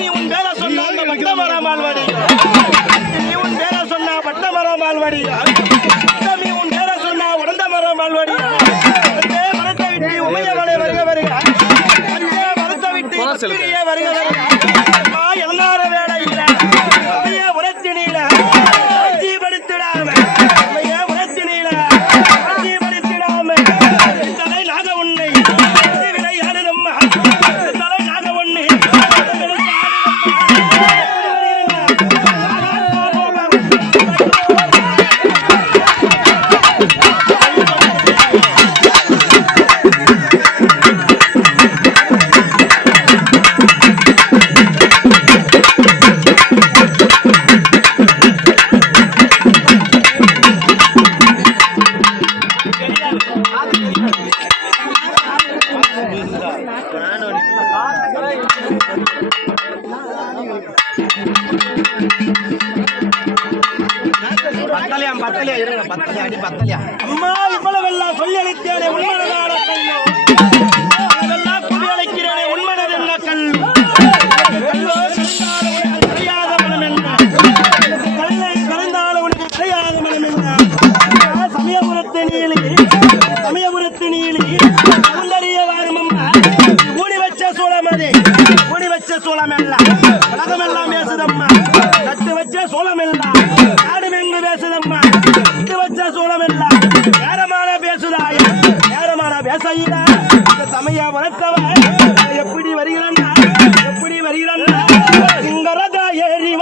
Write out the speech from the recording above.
நீ உன் பேரை சொன்ன அந்த பட்டமர மால்வாடி, நீ உன் பேரை சொன்ன பட்டமர மால்வாடி, நீ உன் பேரை சொன்ன உடந்த மர மால்வாடி, மரத்தை விட்டு உமையவளை வருக வருக, மரத்தை விட்டு வருக வருக, எல்லார வேலையில உரத்தினில படுத்திடாம உரத்தினில படுத்திடாம தலை நாக உன்னை விளையாடுதம்மா, தலை நாக உன்னை அம்மா இவ்வளவெல்லாம் சொல்லி அளித்தேனே உண்மனதான கல்லோ, அதெல்லாம் குடி அழைக்கிறேனே உண்மனது என்ன கல்லோ, கல்லோ தெரியாத மனம் என்ன, கல்லை கலந்தாலும் உனக்கு தெரியாத மனம் என்ன, சமயபுரத்து நீலி சமயபுரத்து நீலி உள்ளறிய வாரும் அம்மா, ஊடி வச்ச சோளமதி ஊடி வச்ச சோளம் எல்லாம் உலகமெல்லாம் பேசுதம்மா, கட்டு வச்ச சோளம் எல்லாம் நாடு எங்கு பேசுதம்மா, வச்ச சோளம் எல்லாம் ஏரமான பேசுதாய ஏரமான பேசையில சமய வளர்த்தவன் எப்படி வருகிறான் எப்படி வருகிறான் சிங்கரத ஏறி